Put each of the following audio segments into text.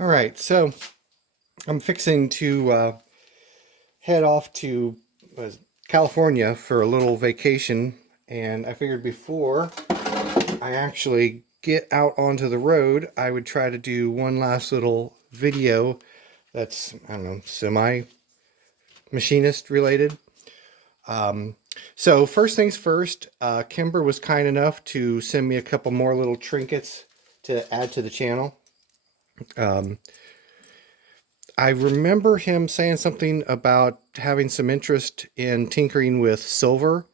All right, so I'm fixing to head off to uh, California for a little vacation, and I figured before I actually get out onto the road, I would try to do one last little video that's, I don't know, semi-machinist related. Um, so first things first, Kimber was kind enough to send me a couple more little trinkets to add to the channel. Um, I remember him saying something about having some interest in tinkering with silver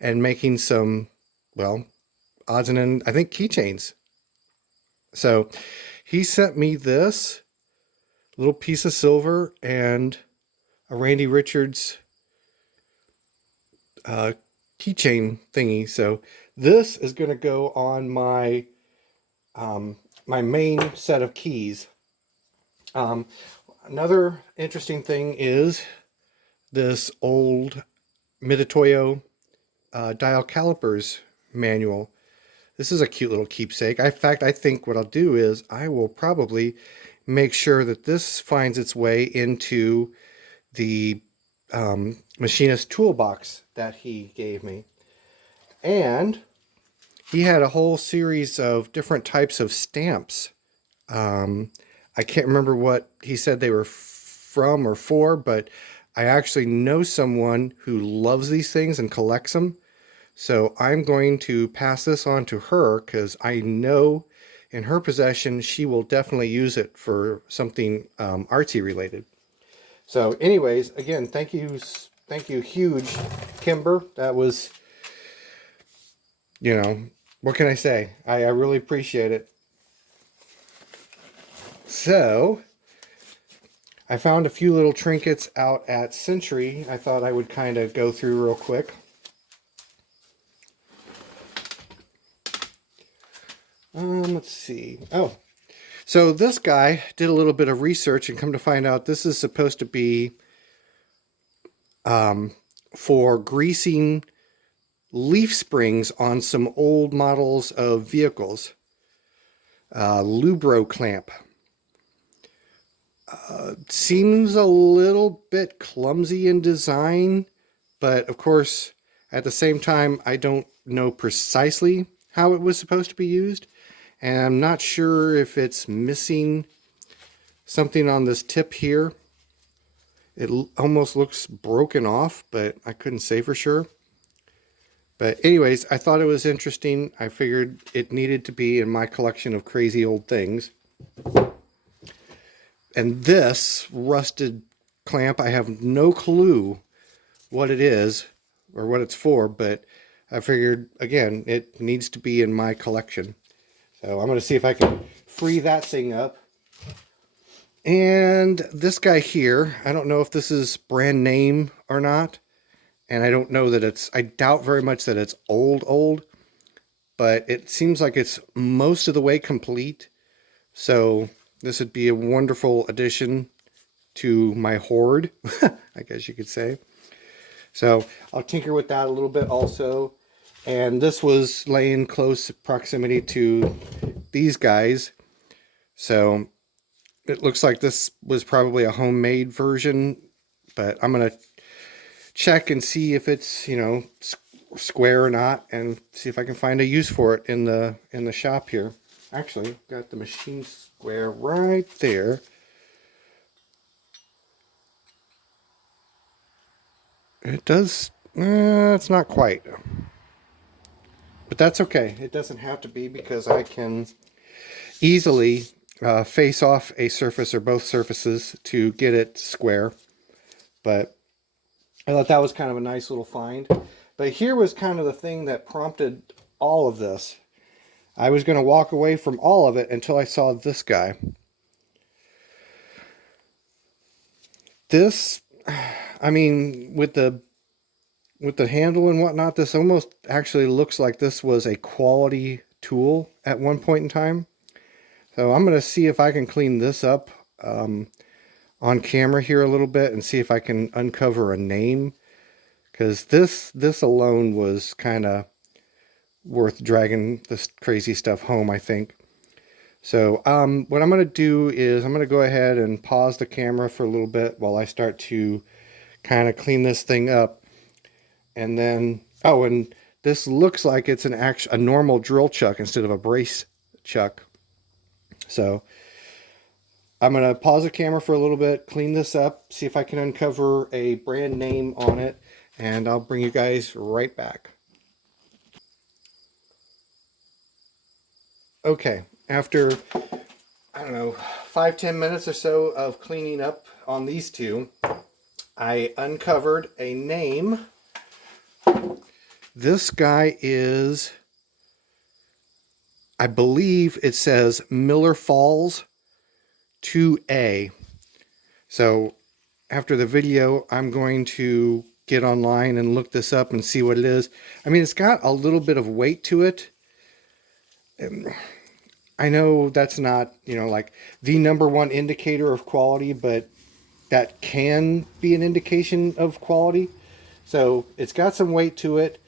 and making some, well, odds and ends, I think keychains. So he sent me this little piece of silver and a Randy Richards uh, keychain thingy. So this is going to go on my main set of keys. Um, Another interesting thing is this old Mitutoyo dial calipers manual. This is a cute little keepsake. In fact, I think what I'll do is I will probably make sure that this finds its way into the machinist toolbox that he gave me. And he had a whole series of different types of stamps. I can't remember what he said they were from or for, but I actually know someone who loves these things and collects them. So I'm going to pass this on to her because I know in her possession she will definitely use it for something artsy related. So anyways, again, thank you huge, Kimber. That was, what can I say? I really appreciate it. So I found a few little trinkets out at Century. I thought I would kind of go through real quick. Let's see. Oh, so this guy did a little bit of research and come to find out this is supposed to be for greasing leaf springs on some old models of vehicles. Lubro clamp. Seems a little bit clumsy in design, but of course, at the same time, I don't know precisely how it was supposed to be used. And I'm not sure if it's missing something on this tip here. It almost looks broken off, but I couldn't say for sure. But anyways, I thought it was interesting. I figured it needed to be in my collection of crazy old things. And this rusted clamp, I have no clue what it is or what it's for, but I figured, again, it needs to be in my collection. So I'm going to see if I can free that thing up. And this guy here, I don't know if this is brand name or not. And I don't know that I doubt very much that it's old, but it seems like it's most of the way complete. So this would be a wonderful addition to my hoard, I guess you could say. So I'll tinker with that a little bit also. And this was laying close proximity to these guys. So it looks like this was probably a homemade version, but I'm going to check and see if it's, square or not, and see if I can find a use for it in the shop here. Actually, got the machine square right there. It does, it's not quite. But that's okay. It doesn't have to be because I can easily face off a surface or both surfaces to get it square. But I thought that was kind of a nice little find. But here was kind of the thing that prompted all of this. I was going to walk away from all of it until I saw this guy. This, I mean, with the handle and whatnot, this almost actually looks like this was a quality tool at one point in time. So I'm going to see if I can clean this up on camera here a little bit and see if I can uncover a name. Because this alone was kind of worth dragging this crazy stuff home, I think. So what I'm going to do is I'm going to go ahead and pause the camera for a little bit while I start to kind of clean this thing up. And then, oh, and this looks like it's a normal drill chuck instead of a brace chuck. So I'm going to pause the camera for a little bit, clean this up, see if I can uncover a brand name on it, and I'll bring you guys right back. Okay, after, I don't know, 5-10 minutes or so of cleaning up on these two, I uncovered a name. This guy is, I believe it says Miller Falls 2A. So after the video, I'm going to get online and look this up and see what it is. I mean, it's got a little bit of weight to it. I know that's not, like the #1 indicator of quality, but that can be an indication of quality. So it's got some weight to it.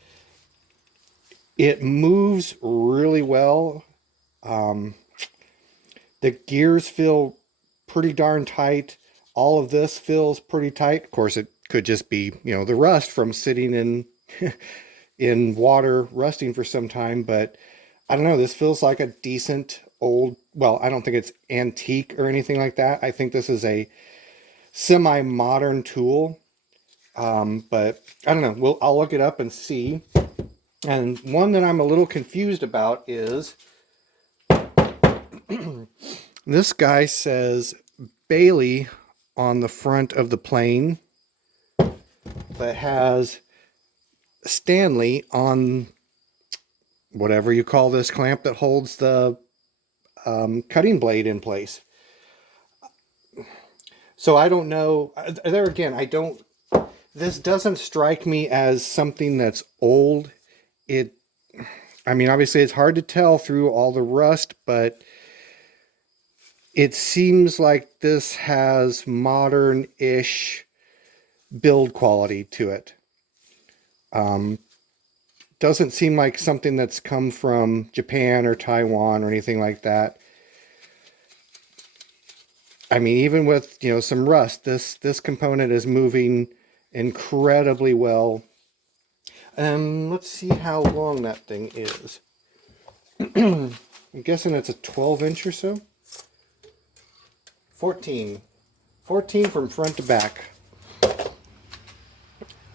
It moves really well. The gears feel pretty darn tight. All of this feels pretty tight. Of course, it could just be, the rust from sitting in in water rusting for some time, but I don't know, this feels like a decent old, well, I don't think it's antique or anything like that. I think this is a semi-modern tool. But I don't know, I'll look it up and see. And one that I'm a little confused about is this guy says Bailey on the front of the plane, but has Stanley on whatever you call this clamp that holds the cutting blade in place. So I don't know. There again, this doesn't strike me as something that's old. I mean, obviously it's hard to tell through all the rust, but it seems like this has modern-ish build quality to it. Doesn't seem like something that's come from Japan or Taiwan or anything like that. I mean, even with, some rust, this component is moving incredibly well. Let's see how long that thing is. I'm guessing it's a 12-inch or so. 14 from front to back.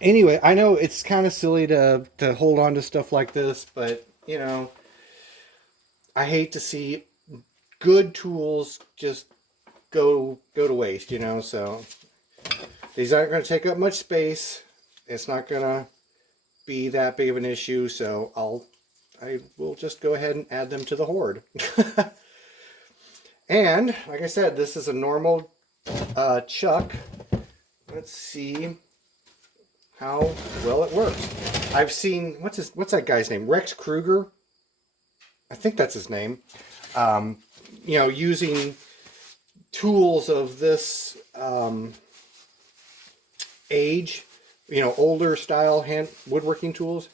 Anyway, I know it's kind of silly to hold on to stuff like this, but, I hate to see good tools just go to waste, so these aren't going to take up much space. It's not going to be that big of an issue, so I will just go ahead and add them to the horde. And like I said, this is a normal chuck. Let's see how well it works. I've seen, what's that guy's name? Rex Kruger? I think that's his name. Using tools of this age, older style hand woodworking tools.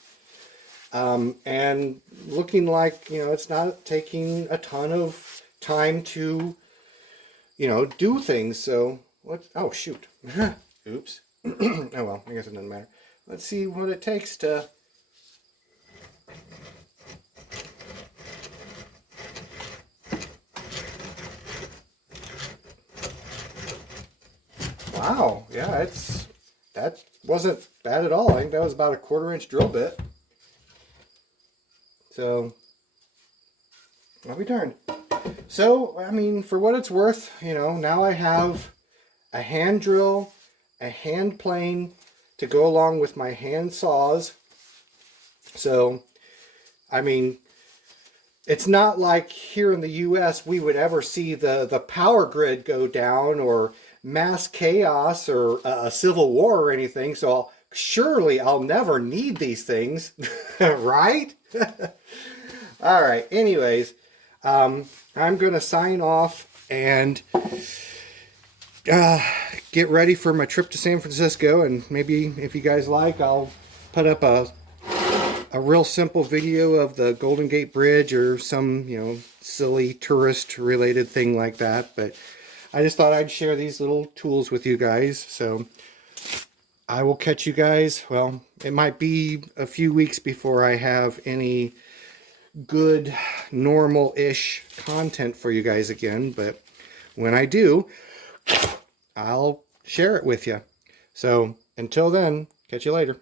And looking like, it's not taking a ton of time to, do things. So oh shoot. Oops. Oh well, I guess it doesn't matter. Let's see what it takes to wow, yeah, that wasn't bad at all. I think that was about a 1/4-inch drill bit. So I'll be darned. So, I mean, for what it's worth, now I have a hand drill, a hand plane to go along with my hand saws. So, I mean, it's not like here in the US we would ever see the power grid go down or mass chaos or a civil war or anything. So surely I'll never need these things, right? All right. Anyways, I'm going to sign off and get ready for my trip to San Francisco. And maybe if you guys like, I'll put up a a real simple video of the Golden Gate Bridge or some, silly tourist related thing like that. But I just thought I'd share these little tools with you guys. So I will catch you guys. Well, it might be a few weeks before I have any good, normal-ish content for you guys again. But when I do, I'll share it with you. So until then, catch you later.